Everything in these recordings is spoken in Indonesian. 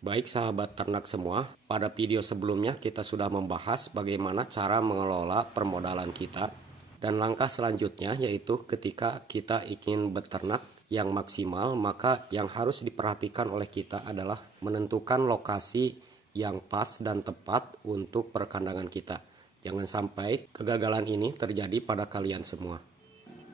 Baik sahabat ternak semua, pada video sebelumnya kita sudah membahas bagaimana cara mengelola permodalan kita. Dan langkah selanjutnya yaitu ketika kita ingin beternak yang maksimal, maka yang harus diperhatikan oleh kita adalah menentukan lokasi yang pas dan tepat untuk perkandangan kita. Jangan sampai kegagalan ini terjadi pada kalian semua.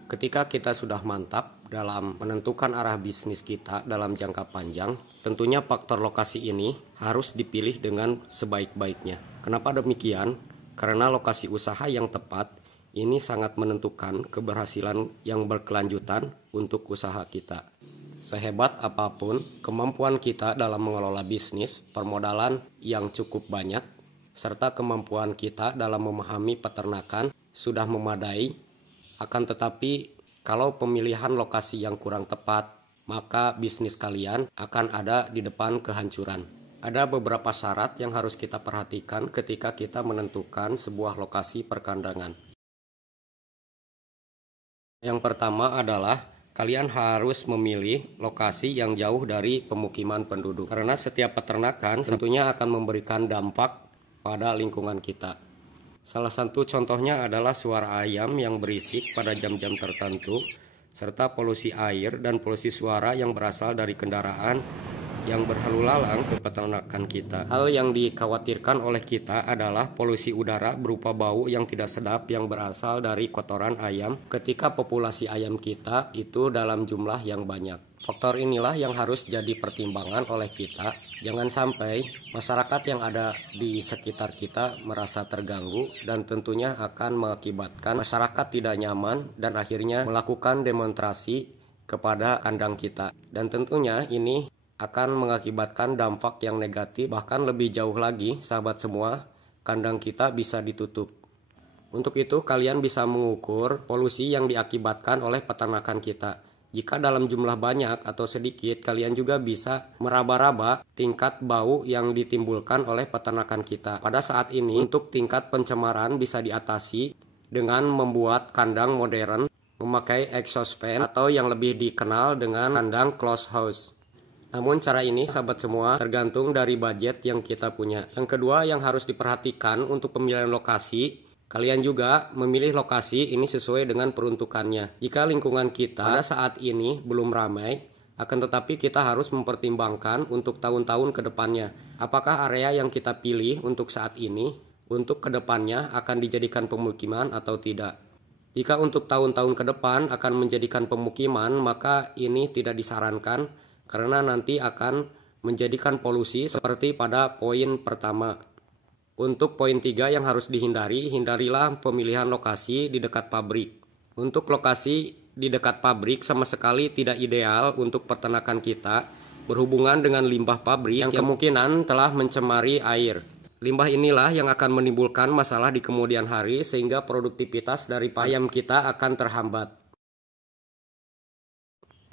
Ketika kita sudah mantap dalam menentukan arah bisnis kita dalam jangka panjang, tentunya faktor lokasi ini harus dipilih dengan sebaik-baiknya. Kenapa demikian? Karena lokasi usaha yang tepat ini sangat menentukan keberhasilan yang berkelanjutan untuk usaha kita. Sehebat apapun kemampuan kita dalam mengelola bisnis, permodalan yang cukup banyak, serta kemampuan kita dalam memahami peternakan sudah memadai, akan tetapi kalau pemilihan lokasi yang kurang tepat, maka bisnis kalian akan ada di depan kehancuran. Ada beberapa syarat yang harus kita perhatikan ketika kita menentukan sebuah lokasi perkandangan. Yang pertama adalah kalian harus memilih lokasi yang jauh dari pemukiman penduduk. Karena setiap peternakan tentunya akan memberikan dampak pada lingkungan kita. Salah satu contohnya adalah suara ayam yang berisik pada jam-jam tertentu, serta polusi air dan polusi suara yang berasal dari kendaraan yang berlalu lalang ke peternakan kita. Hal yang dikhawatirkan oleh kita adalah polusi udara berupa bau yang tidak sedap yang berasal dari kotoran ayam ketika populasi ayam kita itu dalam jumlah yang banyak. Faktor inilah yang harus jadi pertimbangan oleh kita. Jangan sampai masyarakat yang ada di sekitar kita merasa terganggu dan tentunya akan mengakibatkan masyarakat tidak nyaman dan akhirnya melakukan demonstrasi kepada kandang kita. Dan tentunya ini akan mengakibatkan dampak yang negatif, bahkan lebih jauh lagi sahabat semua, kandang kita bisa ditutup. Untuk itu kalian bisa mengukur polusi yang diakibatkan oleh peternakan kita. Jika dalam jumlah banyak atau sedikit, kalian juga bisa meraba-raba tingkat bau yang ditimbulkan oleh peternakan kita. Pada saat ini, untuk tingkat pencemaran bisa diatasi dengan membuat kandang modern memakai exhaust fan atau yang lebih dikenal dengan kandang closed house. Namun cara ini sahabat semua tergantung dari budget yang kita punya. Yang kedua yang harus diperhatikan untuk pemilihan lokasi, kalian juga memilih lokasi ini sesuai dengan peruntukannya. Jika lingkungan kita pada saat ini belum ramai, akan tetapi kita harus mempertimbangkan untuk tahun-tahun ke depannya. Apakah area yang kita pilih untuk saat ini, untuk ke depannya akan dijadikan pemukiman atau tidak. Jika untuk tahun-tahun ke depan akan menjadikan pemukiman, maka ini tidak disarankan karena nanti akan menjadikan polusi seperti pada poin pertama. Untuk poin 3 yang harus dihindari, hindarilah pemilihan lokasi di dekat pabrik. Untuk lokasi di dekat pabrik sama sekali tidak ideal untuk peternakan kita, berhubungan dengan limbah pabrik yang kemungkinan telah mencemari air. Limbah inilah yang akan menimbulkan masalah di kemudian hari sehingga produktivitas dari ayam kita akan terhambat.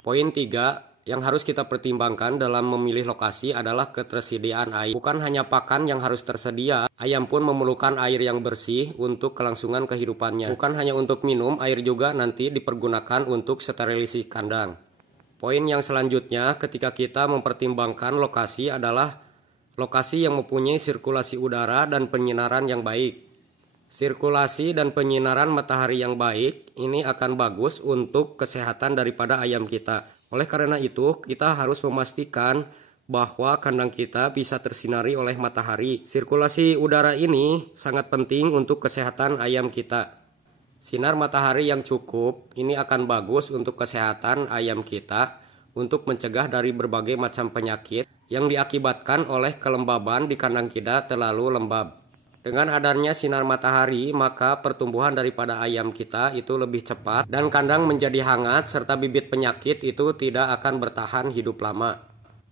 Poin 3 yang harus kita pertimbangkan dalam memilih lokasi adalah ketersediaan air. Bukan hanya pakan yang harus tersedia, ayam pun memerlukan air yang bersih untuk kelangsungan kehidupannya. Bukan hanya untuk minum, air juga nanti dipergunakan untuk sterilisasi kandang. Poin yang selanjutnya ketika kita mempertimbangkan lokasi adalah lokasi yang mempunyai sirkulasi udara dan penyinaran yang baik. Sirkulasi dan penyinaran matahari yang baik ini akan bagus untuk kesehatan daripada ayam kita. Oleh karena itu, kita harus memastikan bahwa kandang kita bisa tersinari oleh matahari. Sirkulasi udara ini sangat penting untuk kesehatan ayam kita. Sinar matahari yang cukup ini akan bagus untuk kesehatan ayam kita untuk mencegah dari berbagai macam penyakit yang diakibatkan oleh kelembaban di kandang kita terlalu lembab. Dengan adanya sinar matahari, maka pertumbuhan daripada ayam kita itu lebih cepat dan kandang menjadi hangat serta bibit penyakit itu tidak akan bertahan hidup lama.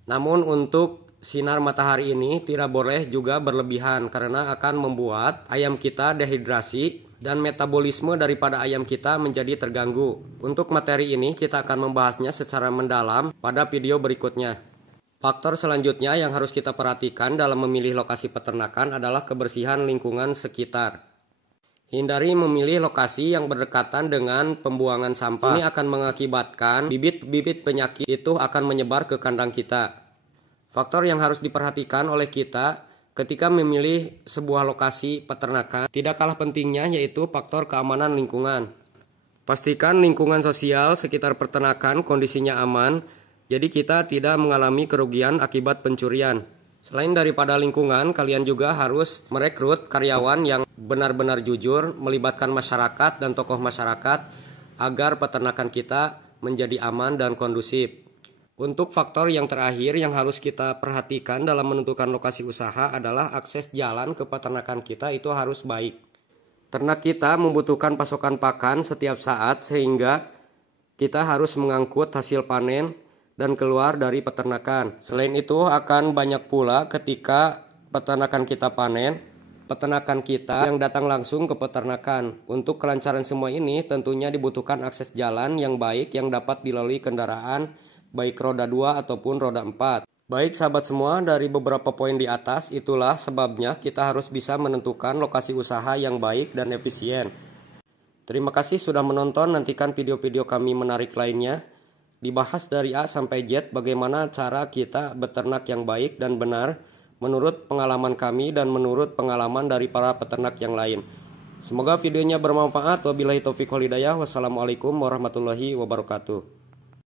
Namun untuk sinar matahari ini tidak boleh juga berlebihan karena akan membuat ayam kita dehidrasi dan metabolisme daripada ayam kita menjadi terganggu. Untuk materi ini kita akan membahasnya secara mendalam pada video berikutnya. Faktor selanjutnya yang harus kita perhatikan dalam memilih lokasi peternakan adalah kebersihan lingkungan sekitar. Hindari memilih lokasi yang berdekatan dengan pembuangan sampah. Ini akan mengakibatkan bibit-bibit penyakit itu akan menyebar ke kandang kita. Faktor yang harus diperhatikan oleh kita ketika memilih sebuah lokasi peternakan tidak kalah pentingnya yaitu faktor keamanan lingkungan. Pastikan lingkungan sosial sekitar peternakan kondisinya aman, jadi kita tidak mengalami kerugian akibat pencurian. Selain daripada lingkungan, kalian juga harus merekrut karyawan yang benar-benar jujur, melibatkan masyarakat dan tokoh masyarakat agar peternakan kita menjadi aman dan kondusif. Untuk faktor yang terakhir yang harus kita perhatikan dalam menentukan lokasi usaha adalah akses jalan ke peternakan kita itu harus baik. Ternak kita membutuhkan pasokan pakan setiap saat sehingga kita harus mengangkut hasil panen dan keluar dari peternakan. Selain itu akan banyak pula ketika peternakan kita panen, peternakan kita yang datang langsung ke peternakan. Untuk kelancaran semua ini tentunya dibutuhkan akses jalan yang baik yang dapat dilalui kendaraan baik roda 2 ataupun roda 4. Baik sahabat semua, dari beberapa poin di atas itulah sebabnya kita harus bisa menentukan lokasi usaha yang baik dan efisien. Terima kasih sudah menonton, nantikan video-video kami menarik lainnya. Dibahas dari A sampai Z bagaimana cara kita beternak yang baik dan benar menurut pengalaman kami dan menurut pengalaman dari para peternak yang lain. Semoga videonya bermanfaat. Wabillahi taufiq wal hidayah. Wassalamualaikum warahmatullahi wabarakatuh.